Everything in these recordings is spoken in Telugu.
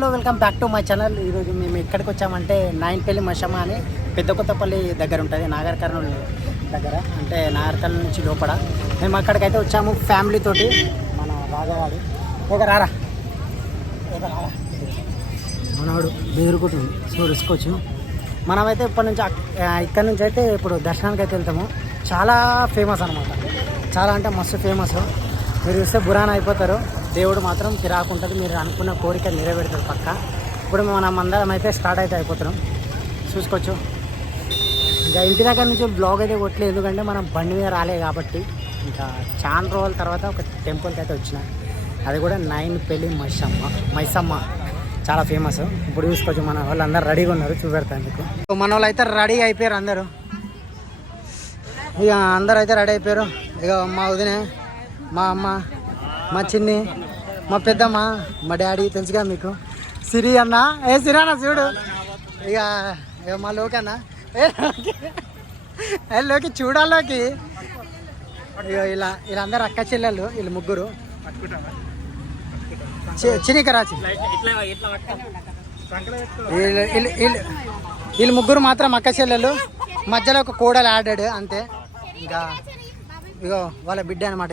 Hello welcome back to my channel. ఈరోజు మేము ఎక్కడికి వచ్చామంటే నాయన్పల్లి మషమ్మ అని పెద్ద కొత్తపల్లి దగ్గర ఉంటుంది, నాగర్ కర్నూలు దగ్గర, అంటే నాగర్ కర్నూలు నుంచి లోపల. మేము అక్కడికైతే వచ్చాము ఫ్యామిలీ తోటి. మన రాజవాడు రారా మనవాడు బెదురుకుంటుంది, సో రిసుకోవచ్చు. మనమైతే ఇప్పటి నుంచి ఇక్కడ నుంచి అయితే ఇప్పుడు దర్శనానికి అయితే వెళ్తాము. చాలా ఫేమస్ అనమాట, చాలా అంటే మస్తు ఫేమస్. మీరు చూస్తే బురాన్ అయిపోతారు. దేవుడు మాత్రం కిరాకుంటుంది, మీరు అనుకున్న కోరిక నెరవేరుతారు పక్క. ఇప్పుడు మనం అందరం అయితే స్టార్ట్ అయితే అయిపోతున్నాం, చూసుకోవచ్చు. ఇంకా ఇంటి దగ్గర నుంచి బ్లాగ్ అయితే కొట్టలేదు, ఎందుకంటే మనం బండి మీద రాలే కాబట్టి. ఇంకా చాలా రోజుల తర్వాత ఒక టెంపుల్కి అయితే వచ్చిన, అది కూడా నాయన్పల్లి మైసమ్మ, చాలా ఫేమస్. ఇప్పుడు చూసుకోవచ్చు. మన వాళ్ళు అందరు రెడీగా ఉన్నారు, చూపెడతాను మీకు. మన వాళ్ళు అయితే రెడీ అయిపోయారు అందరూ. ఇక అందరూ అయితే రెడీ అయిపోయారు. ఇక మా వదిన, మా అమ్మ, మా చిన్ని, మా పెద్దమ్మ, మా డాడీ తెలుసుగా మీకు, సిరి అన్న. సిరి అన్న చూడు. ఇక మా లోకి అన్న, లోకి చూడాలోకి. ఇక వీళ్ళందరూ అక్క చెల్లెళ్ళు, వీళ్ళు ముగ్గురు. చిన్ని కరాచి వీళ్ళు ముగ్గురు మాత్రం అక్క చెల్లెళ్ళు, మధ్యలో ఒక కోడలు ఆడాడు అంతే. ఇంకా ఇగో వాళ్ళ బిడ్డ అనమాట,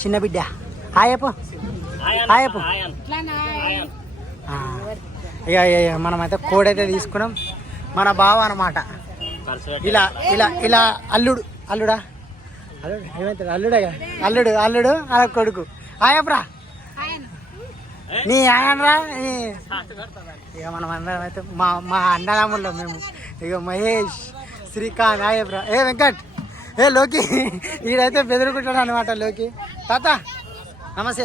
చిన్న బిడ్డ. హాయపు ఇక మనమైతే కోడైతే తీసుకున్నాం. మన బావ అనమాట. ఇలా అల్లుడా ఏమైతుంది, అల్లుడు అలా కొడుకు. హాయప్రా నీ ఆయనరా. ఇక మనం అందరం అయితే మా అన్నదమ్ముల్లో మేము. ఇక మహేష్, శ్రీకాంత్, హాయప్రా, వెంకట్, లోకి. ఈడైతే బెదురుకుంటాడు అనమాట లోకి. తాత నమస్తే.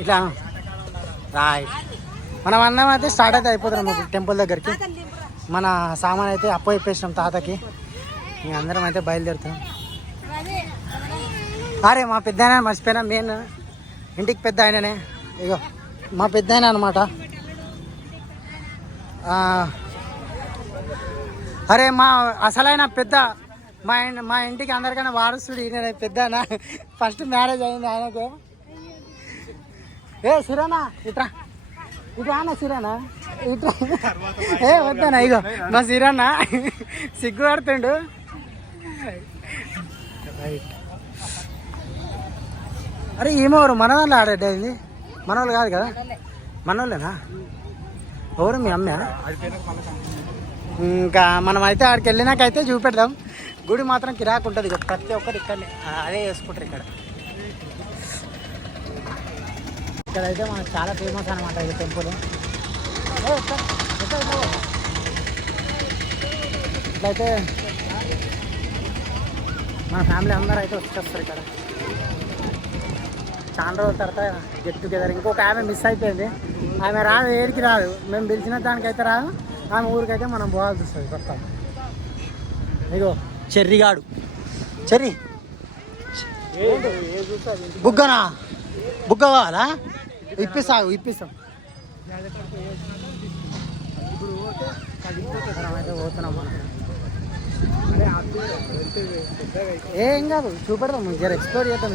ఇట్లా రాయ్. మనం అన్నం అయితే స్టార్ట్ అయితే అయిపోతున్నాం ఇప్పుడు టెంపుల్ దగ్గరికి. మన సామాన్ అయితే అప్పు అయిపోయినాం తాతకి. ఇంక అందరం అయితే బయలుదేరుతాం. అరే మా పెద్ద ఆయన మర్చిపోయినా, మెయిన్ ఇంటికి పెద్ద ఆయననే. ఇగో మా పెద్ద ఆయన అనమాట. అరే మా అసలైన పెద్ద, మా ఇంటికి అందరికన్నా వారసుడు ఈయన పెద్దనా. ఫస్ట్ మ్యారేజ్ అయింది ఆయనకు. సిరానా ఇట్రా అన్న, సిరానా ఇట్రా. వద్దానా. ఇగో మా సిరానా సిగ్గుపడుతుండు. అరే ఏమోరు మన వాళ్ళు ఆడేది, మన వాళ్ళు కాదు కదా, మన వాళ్ళేనా? ఎవరు మీ అమ్మ? ఇంకా మనం అయితే ఆడికి వెళ్ళినాకైతే చూపెడదాం. గుడి మాత్రం కిరాకు ఉంటుంది. ఇక ప్రతి ఒక్కరు ఇక్కడనే అదే చేసుకుంటారు. ఇక్కడైతే మనకు చాలా ఫేమస్ అనమాట ఈ టెంపుల్. ఇట్లయితే మన ఫ్యామిలీ అందరూ అయితే వచ్చేస్తారు ఇక్కడ. చాలా రోజుల తర్వాత గెట్ టుగెదర్. ఇంకొక ఆమె మిస్ అయిపోయింది, ఆమె రాదు, ఏడికి రాదు. మేము పిలిచిన దానికైతే రాదు, ఆమె ఊరికైతే మనం పోవాల్సి వస్తుంది కొత్త. ఇగో చెర్రిగాడు, చెర్రీ బుగ్గనా, బుగ్గ కావాలా? ఇప్పిస్తాం. అయితే పోతున్నాం మనం. ఏం కాదు, చూపెడతాం, జర ఎక్స్ప్లోర్ చేద్దాం.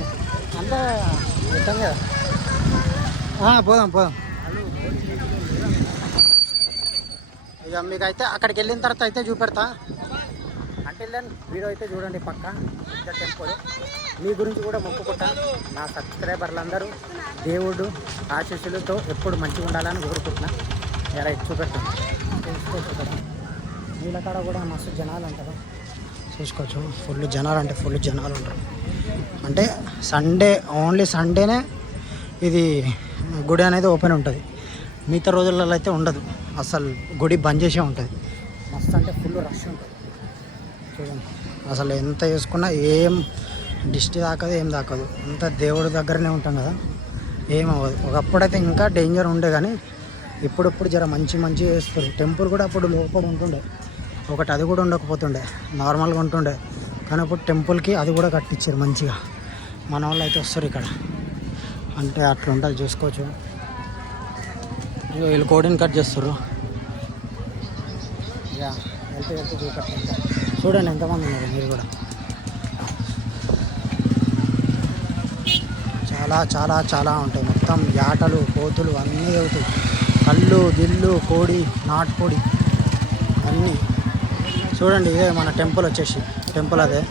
అంతా ఇస్తాం కదా. పోదాం. ఇక మీకు అయితే అక్కడికి వెళ్ళిన తర్వాత అయితే చూపెడతా. అంటే వీడియో అయితే చూడండి పక్క. పెద్ద టెంపుల్. మీ గురించి కూడా మొక్కుకుంటా. నా సబ్స్క్రైబర్లందరూ దేవుడు ఆశీస్సులతో ఎప్పుడు మంచిగా ఉండాలని కోరుకుంటున్నా. ఎలా చూపెడతాను, తెలుసుకోవచ్చు కదా. వీళ్ళ కాడ కూడా మస్తు జనాలు ఉంటారు, చూసుకోవచ్చు. ఫుల్ జనాలు అంటే ఫుల్ జనాలు ఉంటారు. అంటే సండే, ఓన్లీ సండేనే ఇది గుడి అనేది ఓపెన్ ఉంటుంది. మిగతా రోజులలో అయితే ఉండదు, అసలు గుడి బంద్ చేసే ఉంటుంది. మస్తు అంటే ఫుల్ రష్ ఉంటుంది. చూడండి అసలు ఎంత చేసుకున్నా ఏం దిష్టి తాకదు, ఏం తాకదు. అంతా దేవుడి దగ్గరనే ఉంటాం కదా, ఏం అవ్వదు. ఒకప్పుడైతే ఇంకా డేంజర్ ఉండే, కానీ ఇప్పుడిప్పుడు జర మంచి చేస్తారు. టెంపుల్ కూడా అప్పుడు లోపల ఉంటుండే ఒకటి, అది కూడా ఉండకపోతుండే, నార్మల్గా ఉంటుండే. కానీ ఇప్పుడు టెంపుల్కి అది కూడా కట్టించారు మంచిగా. మన వాళ్ళు అయితే వస్తారు ఇక్కడ, అంటే అట్లా ఉంటుంది, చూసుకోవచ్చు. వీళ్ళు కోడిని కట్ చేస్తారు. వెళ్తే చూపెట్టారు. చూడండి ఎంతమంది ఉన్నారు మీరు కూడా. చాలా చాలా చాలా ఉంటాయి. మొత్తం యాటలు కోతులు అన్నీ అవుతాయి. కళ్ళు గిల్లు కోడి నాటుకోడి అన్నీ చూడండి. ఇదే మన టెంపుల్ వచ్చేసి టెంపుల్ అదే.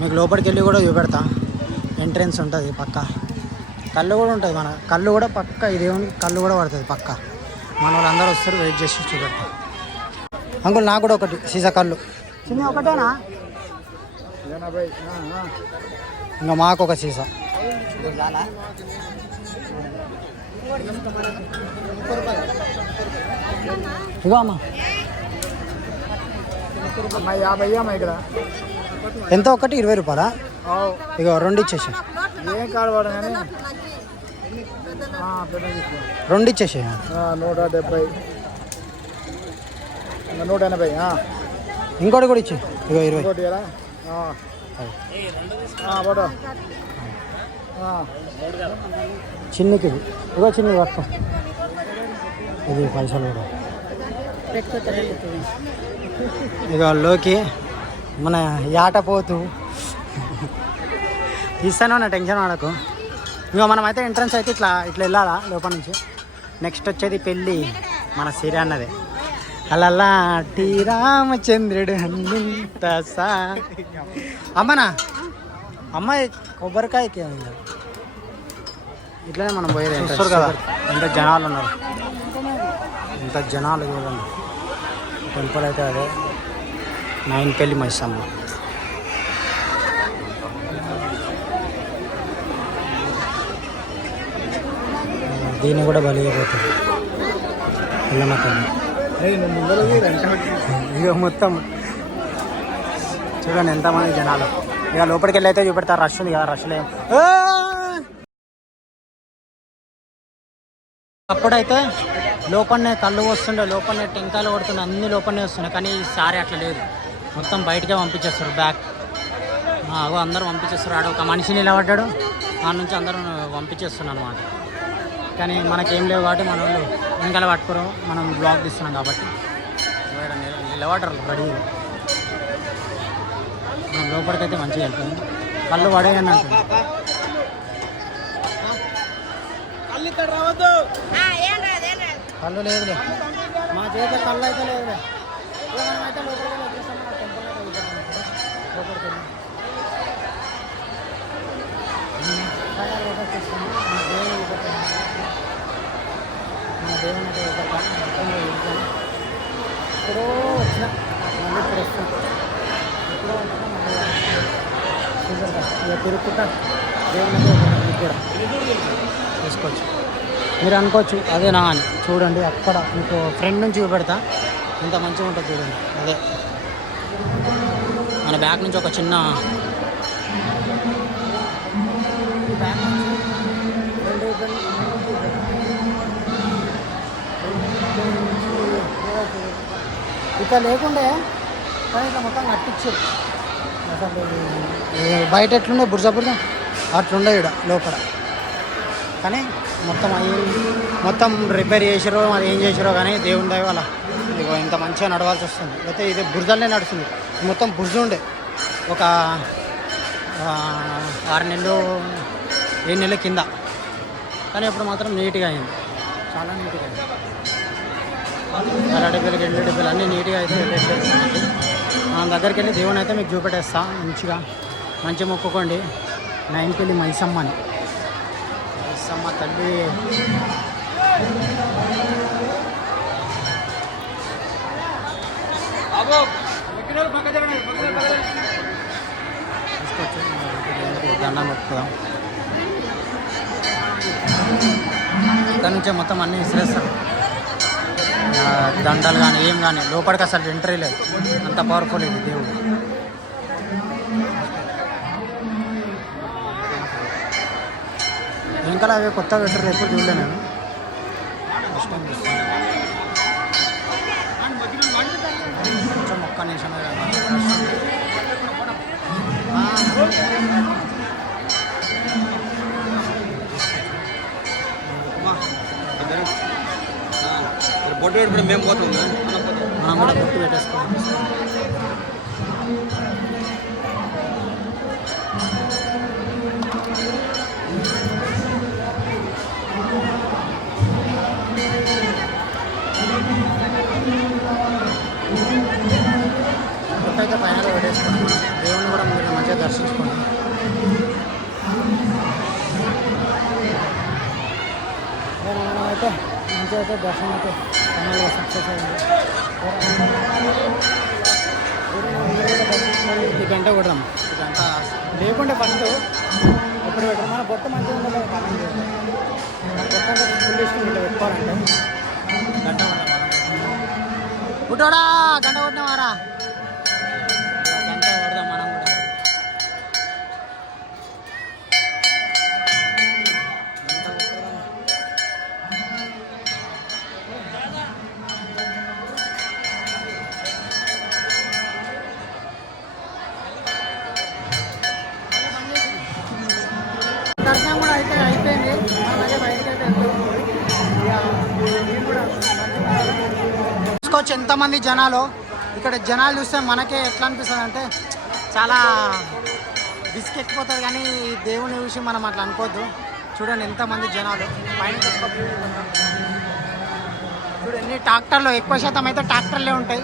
మీకు లోపలికి వెళ్ళి కూడా చూపెడతా. ఎంట్రెన్స్ ఉంటుంది పక్క. కళ్ళు కూడా ఉంటుంది. మన కళ్ళు కూడా పక్క ఇదేమి కళ్ళు కూడా పడుతుంది పక్క. మన వాళ్ళందరూ వస్తారు. వెయిట్ చేసి చూపెడతా. అంకుల్ నాకు కూడా ఒకటి సీసా కళ్ళు చిన్న ఒకటేనా? ఇంకా మాకు ఒక సీసా. ఇగో అమ్మా ఇక్కడ ఎంత ఒకటి 20 రూపాయలా? ఇక 2 ఇచ్చేసి 2 ఇచ్చేసి 170 180. ఇంకోటి కూడా ఇచ్చి ఇగో 20. చిన్నకి ఇది ఇగో చిన్న పక్క ఇది పైసలు కూడా ఇక లోకి మన యాట పోతూ తీస్తాను నా టెన్షన్ వాడకు. ఇక మనమైతే ఎంట్రన్స్ అయితే ఇట్లా వెళ్ళాలా లోపల నుంచి. నెక్స్ట్ వచ్చేది పెళ్ళి మన సిరి అన్నదే. అలాంటి రామచంద్రుడు అన్నింత అమ్మనా అమ్మాయి కొబ్బరికాయకి ఇట్లనే మనం పోయేది. చూస్తారు కదా ఎంత జనాలు ఉన్నారు. ఇంత జనాలు చూడండి. టెంపుల్ అయితే అదే 9 పెళ్ళి మైసమ్మ. దీన్ని కూడా బలిగిపోతుంది ఇక మొత్తం చూడండి ఎంతమంది జనాలు. ఇక లోపలికి వెళ్ళి అయితే చూపెడతారు. రష్ ఉంది కదా, రష్లో అప్పుడైతే లోపలనే కళ్ళు వస్తుండే, లోపలనే టెంకాయలు కొడుతుండే, అన్ని లోపలనే వస్తున్నాయి. కానీ ఈసారి అట్లా లేదు. మొత్తం బయటకే పంపించేస్తారు. బ్యాక్ అందరూ పంపించేస్తారు. ఆడ ఒక మనిషి నిలబడ్డాడు, ఆ నుంచి అందరూ పంపించేస్తున్నాను అనమాట. కానీ మనకేం లేవు కాబట్టి మన వాళ్ళు వెనకాల పట్టుకోరు. మనం బ్లాగ్ తీస్తున్నాం కాబట్టి నిలబడ్డారు రెడీ. మనం లోపలికైతే మంచిగా వెళ్తుంది. కళ్ళు పడేయని అంటుంది. కళ్ళు లేదులే మా చేత, కళ్ళు అయితే లేదులే. మనమైతే లోపలికి వచ్చేస్తాం. మన టెంపుల్ అయితే లోపలికి వెళ్ళి వచ్చేస్తాము. మన దేవుని మన దేవుని అయితే మొత్తంగా వెళ్తాను. ఎప్పుడో వచ్చిన మళ్ళీ ఇప్పుడు వస్తాం. ఎప్పుడో వచ్చినా మళ్ళీ ఇక తిరుగుకుంటా దేవుని అయితే కూడా తీసుకోవచ్చు. మీరు అనుకోవచ్చు అదేనా అని. చూడండి అక్కడ మీకు ఫ్రంట్ నుంచి చూపెడతా. ఇంత మంచిగా ఉంటుంది చూడండి. అదే మన బ్యాక్ నుంచి ఒక చిన్న ఇట్లా లేకుండే కానీ ఇట్లా మొత్తం కట్టించారు. అసలు బయట ఎట్లుండే బుర్జ అట్లుండే ఇక్కడ లోపల. కానీ మొత్తం రిపేర్ చేసారో మరి ఏం చేసారో కానీ దేవుని దయ వల్ల ఇక ఇంత మంచిగా నడవాల్సి వస్తుంది. అయితే ఇది బురదలనే నడుస్తుంది. మొత్తం బురద ఉండే ఒక 6 నెలలు 7 నెలల కింద. కానీ ఇప్పుడు మాత్రం నీట్గా అయింది, చాలా నీట్గా అయింది. ఎల్లడిపిల్లకి ఎల్లడిపిల్లలు అన్నీ నీట్గా అయితే వెళ్ళేసారు. మన దగ్గరికి వెళ్ళి దేవుని అయితే మీకు చూపెట్టేస్తా. మంచిగా మొక్కుకోండి. 9 పెళ్ళి మైసమ్మ అని. మైసమ్మ తల్లి తీసుకొచ్చి దండం పెట్టుకుందాం. ఇక్కడ నుంచే మొత్తం అన్నీ విసిరేస్తారు. దండలు కానీ ఏం కానీ లోపలికి అసలు ఎంట్రీ లేదు. అంత పవర్ఫుల్ ఇది దేవుడు. వెనకాల అవి కొత్తగా పెట్టారు, ఎప్పుడు చూడలే నేను. ఫస్ట్ టైం చూస్తాను. కొంచెం ఒక్క నిమిషమే బొట్టు పెట్టుకుంటే మేము పోతాం. మనం కూడా బొట్టు పెట్టేసుకోవాలి. మొక్క అయితే పైన పెట్టేసుకోండి. దేవుని కూడా మీరు మంచిగా దర్శించుకోండి. మనమైతే మంచిగా అయితే దర్శనం అయితే ఫైనల్గా సక్సెస్ అయింది. ఈ గంట కొడదాం. ఈ గంట లేకుంటే ఫస్ట్ ఎప్పుడు పెట్టాం మన బొట్ట మంచిగా ఉందో కామెంట్ చేయాలి. బొట్ట అంటే ఫుల్ ఇష్టం ఇట్లా పెట్టుకోవాలంటే గంట కొడదాం. పుట్టోడా గంట కొట్టినవారా? గంట కొడదాం మనం కూడా. దర్శనం కూడా అయితే అయిపోయింది. అలాగే బయటకి అయితే చూసుకోవచ్చు ఎంతమంది జనాలు. ఇక్కడ జనాలు చూస్తే మనకే ఎట్లా అనిపిస్తుంది అంటే చాలా విసికెక్కిపోతుంది. కానీ ఈ దేవుని చూసి మనం అట్లా అనుకోవద్దు. చూడండి ఎంతమంది జనాలు పైన చూడండి. ఎన్ని ట్రాక్టర్లు, ఎక్కువ శాతం అయితే ట్రాక్టర్లే ఉంటాయి.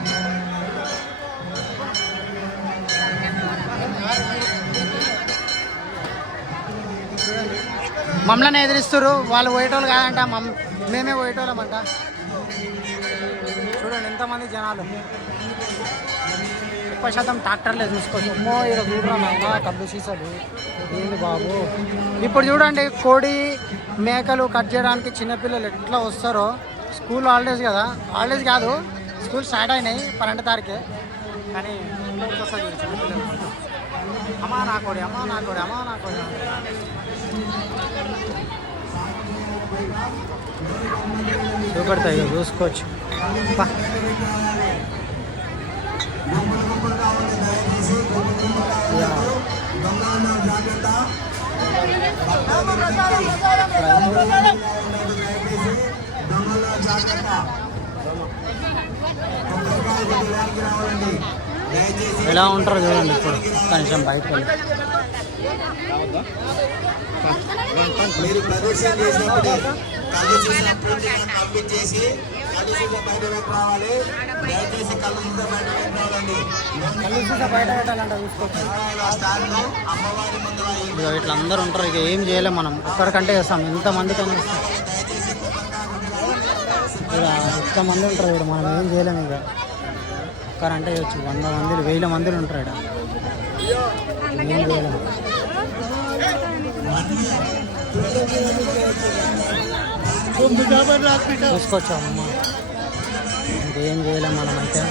మమ్మల్ని ఎదిరిస్తారు. వాళ్ళు పోయేటోళ్ళు కాదంట, మేమే పోయేటోళ్ళమంట. చూడండి ఎంతమంది జనాలు, ఎక్కువ శాతం ట్రాక్టర్లే చూసుకోవచ్చు. అమ్మో ఇక్కడ చూడరా కళ్ళు సీసాలు ఏంది బాబు. ఇప్పుడు చూడండి కోడి మేకలు కట్ చేయడానికి చిన్నపిల్లలు ఎట్లా వస్తారో. స్కూల్ హాలిడేస్ కదా, హాలిడేస్ కాదు స్కూల్ స్టార్ట్ అయినాయి 12 తారీఖే. కానీ వస్తారు చిన్నపిల్లలు. అమ్మా నా కోడి, అమ్మా నా కోడి, అమ్మా నా కోడి. చూపెడతాయి చూసుకోవచ్చు. ఎలా ఉంటారో చూడండి. ఇప్పుడు కనీసం బయటకు వెళ్ళి మీరు ప్రదర్శన చేసినప్పుడే కళ్ళు చూసిన పూర్తిగా కంప్లీట్ చేసి కళ్ళు చూసే బయట రావాలి. దయచేసి కళ్ళు చూసే బయట రావాలండి. కళ్ళు చూసే బయట పెట్టాలంట చూసుకోవచ్చు. స్థానంలో అమ్మవారి ముందు ఇట్లా అందరూ ఉంటారు. ఇక ఏం చేయలేం మనం, ఒక్కరికంటే చేస్తాం. ఎంతమందికి అని చేస్తాం. ఇక ఎంతమంది ఉంటారు ఇక్కడ, మనం ఏం చేయలేము. ఇక ఒక్కరంటే చేయొచ్చు. 100 మంది 1000 మందిలు ఉంటారు ఇక్కడ, ఏం చేయలేము. చూసుకోవచ్చు అమ్మ, ఇంకేం చేయలేం మనమైతే.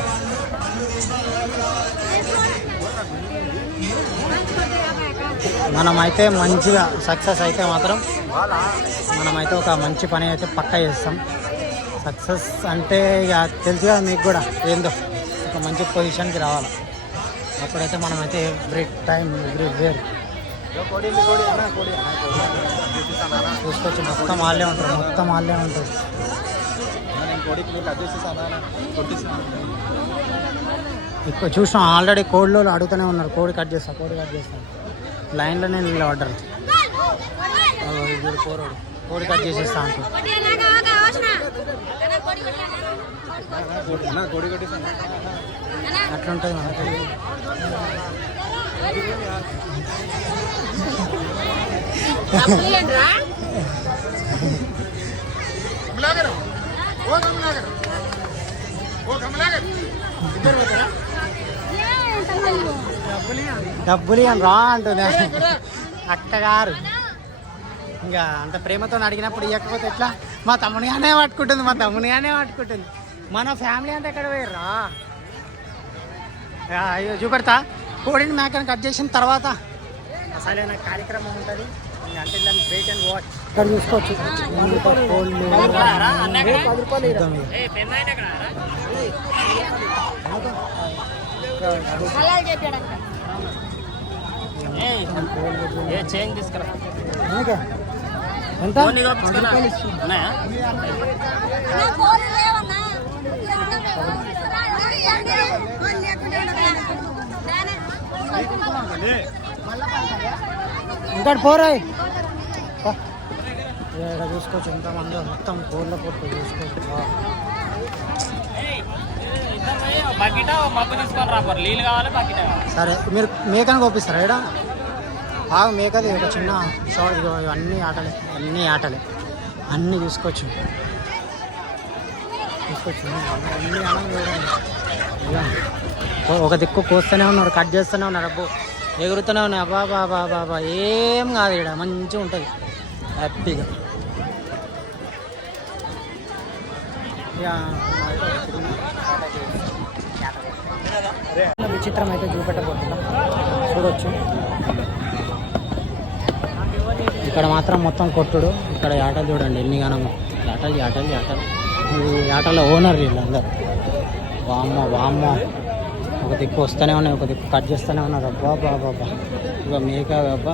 మనమైతే మంచిగా సక్సెస్ అయితే మాత్రం మనమైతే ఒక మంచి పని అయితే పక్కా చేస్తాం. సక్సెస్ అంటే ఇక తెలుసు కదా మీకు కూడా, ఏందో ఒక మంచి పొజిషన్కి రావాలి. అప్పుడైతే మనమైతే ఎవ్రీ టైం ఎవ్రీవేర్ చూసుకోవచ్చు. మొత్తం వాళ్ళే ఉంటారు, మొత్తం వాళ్ళే ఉంటుంది. ఎక్కువ చూసినాం ఆల్రెడీ. కోడిలో అడుగుతూనే ఉన్నారు, కోడి కట్ చేస్తా, కోడి కట్ చేస్తాను. లైన్లోనే నిలబడ్డారు. కోరోడు కోడి కట్ చేసేస్తా అంటూ అట్లుంటుంది మనకి. డబ్బులు అని రా అంటుంది అక్కగారు. ఇంకా అంత ప్రేమతో అడిగినప్పుడు ఇవ్వకపోతే ఎట్లా? మా తమ్మునిగానే పట్టుకుంటుంది, మా తమ్మునిగానే పట్టుకుంటుంది. మన ఫ్యామిలీ అంతా ఎక్కడ పోయారా? అయ్యో చూపెడతా. కోడిని మేకని కట్ చేసిన తర్వాత అసలైన కార్యక్రమం ఉంటుంది. అంటే దాన్ని వెయిట్ అండ్ వాచ్. ఇక్కడ చూసుకోవచ్చు కోళ్ళు. 10 రూపాయలు. ఎంత? ఇంకా పోరాయి. ఇక్కడ చూసుకోవచ్చు ఎంతమంది, మొత్తం కోళ్ళ పొట్టు చూసుకోవచ్చు. బకెట్ మబ్బు తీసుకొని రా మరి నీళ్ళు కావాలి బకెట్ సరే మీరు మేకను కోపిస్తారా ఇక్కడ మేకది ఒక చిన్న సోడ అన్ని ఆటలే అన్నీ చూసుకోవచ్చు అన్ని అన్నం చూడండి ఒక దిక్కు కోస్తూనే ఉన్నారు కట్ చేస్తూనే ఉన్నారు అబ్బో ఎగురుతూనే ఉన్నాయి అబ్బా బాబా ఏం కాదు ఇక్కడ మంచిగా ఉంటుంది హ్యాపీగా విచిత్రం అయితే చూపెట్టబోతున్నాం చూడొచ్చు ఇక్కడ మాత్రం మొత్తం కొట్టుడు ఇక్కడ ఆటలు చూడండి ఎన్ని గనము ఆటలు ఈ ఆటల ఓనర్ వీళ్ళందరూ వామ్మ ఒక దిక్కు వస్తూనే ఉన్నాయి ఒక దిక్కు కట్ చేస్తూనే ఉన్నారు అబ్బా ఇక మేక అబ్బా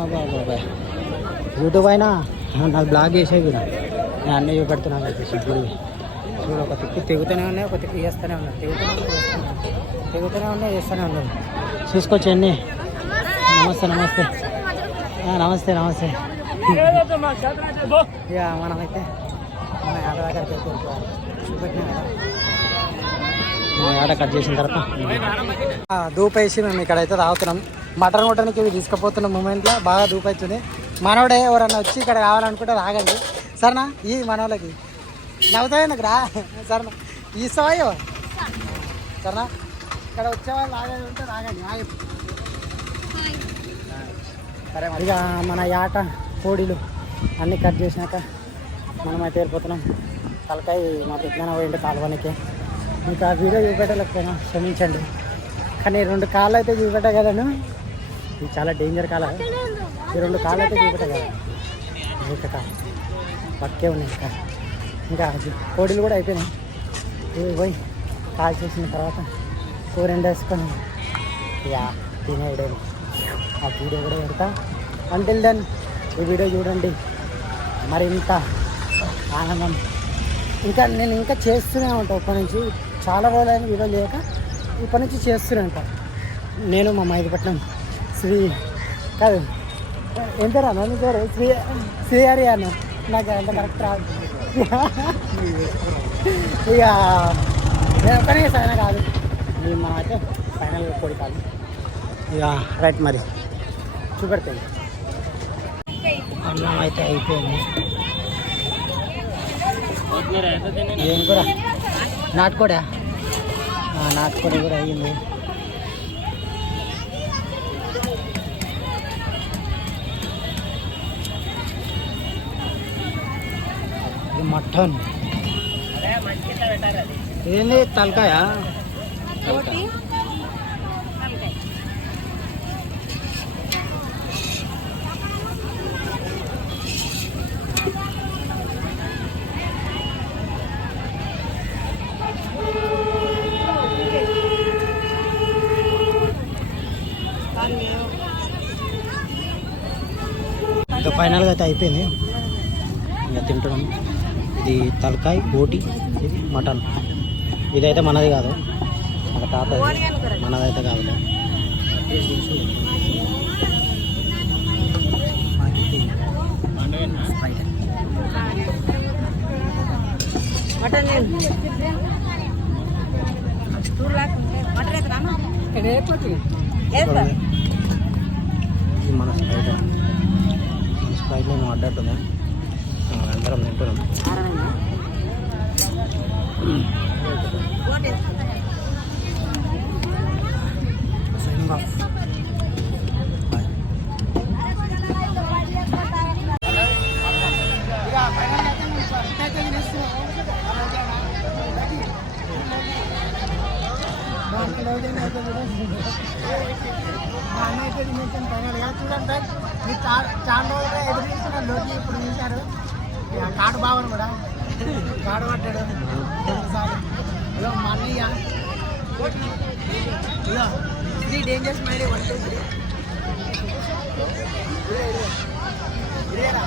యూట్యూబ్ అయినా నాకు బ్లాగ్ చేసేవి కూడా నేను అన్నీ చూపెడుతున్నాను చెప్పేసి ఇప్పుడు చూడు ఒక దిక్కు తెగుతూనే ఉన్నాయి ఒక దిక్కు చేస్తూనే ఉన్నాయి తెగుతూనే ఉన్నాయి చేస్తూనే ఉన్నారు చూసుకోవచ్చు ఎన్ని నమస్తే ఇక మనమైతే మన ఆట దగ్గరికి అయితే చూపెట్టినా కదా ఆట కట్ చేసిన తర్వాత దూపేసి మేము ఇక్కడైతే తాగుతున్నాం మటన్ కొట్టడానికి ఇవి తీసుకుపోతున్న మూమెంట్లో బాగా దూపవుతుంది మనోడే ఎవరన్నా వచ్చి ఇక్కడ కావాలనుకుంటే రాగండి సరేనా ఈ మనోళ్ళకి నవ్వుతాయి నాకు రా సరేనా ఈ సవాయో సరేనా ఇక్కడ వచ్చేవాళ్ళు రాగండి ఉంటే రాగండి సరే మరి ఇక మన ఆట కోడిలు అన్నీ కట్ చేసినాక మనమైతే వెళ్ళిపోతున్నాం తలకాయ మా పెద్దన పోయింది కాలువనికి మీకు ఆ వీడియో చూపెట్టలేకపోయినా క్షమించండి కానీ 2 కాళ్ళు అయితే చూపెట్టగలను ఇది చాలా డేంజర్ కాలం ఈ 2 కాళ్ళు అయితే చూపెట్టగలను ఇంకా పక్కే ఉన్నాయి ఇంకా కోడిలు కూడా అయిపోయినాయి ఇవి పోయి కాల్ చేసిన తర్వాత కూర వేసుకొని ఇక తినేయడం ఆ వీడియో కూడా పెడతా అంటిల్ దెన్ ఈ వీడియో చూడండి మరింత ఆనందం నేను ఇంకా చేస్తూనే ఉంటాను ఇప్పటి నుంచి చాలా రోజులైన వీడియో లేక ఇప్పటి నుంచి చేస్తూనే ఉంటాను నేను మా మైదపట్నం కాదు ఎంత రాను పేరు శ్రీహరి అన్న నాకు అంత కరెక్ట్ రాదు ఇక నేను ఒక్కనే సైనా కాదు మనం అయితే ఫైనల్ కోడి కాదు ఇక రైట్ మరి చూపెడతాయి అన్నం అయితే అయిపోయింది ఏం కూడా నాటుకోడా నాటుకోడి కూడా అయ్యింది ఇది మటన్ ఏంది తలకాయ ఇంకా ఫైనల్గా అయితే అయిపోయింది ఇంకా తింటున్నాం ఇది తలకాయ బోటి ఇది మటన్ ఇదైతే మనది కాదు మన తాత మనదైతే కాదులే మటన్ ఇది మన స్ప్రైట్లో మేము అడ్డట్టుంది అందరం తింటున్నాం సైనింగ్ ఆఫ్ చూడండి మీరు చాలా రోజులుగా ఎదురు చూసిన లోకి ఇప్పుడు చూశారు కాడు బావను కూడా కాడు పట్టాడు హలో మళ్ళీ ఇది డేంజర్స్ మైడీ 1 2 3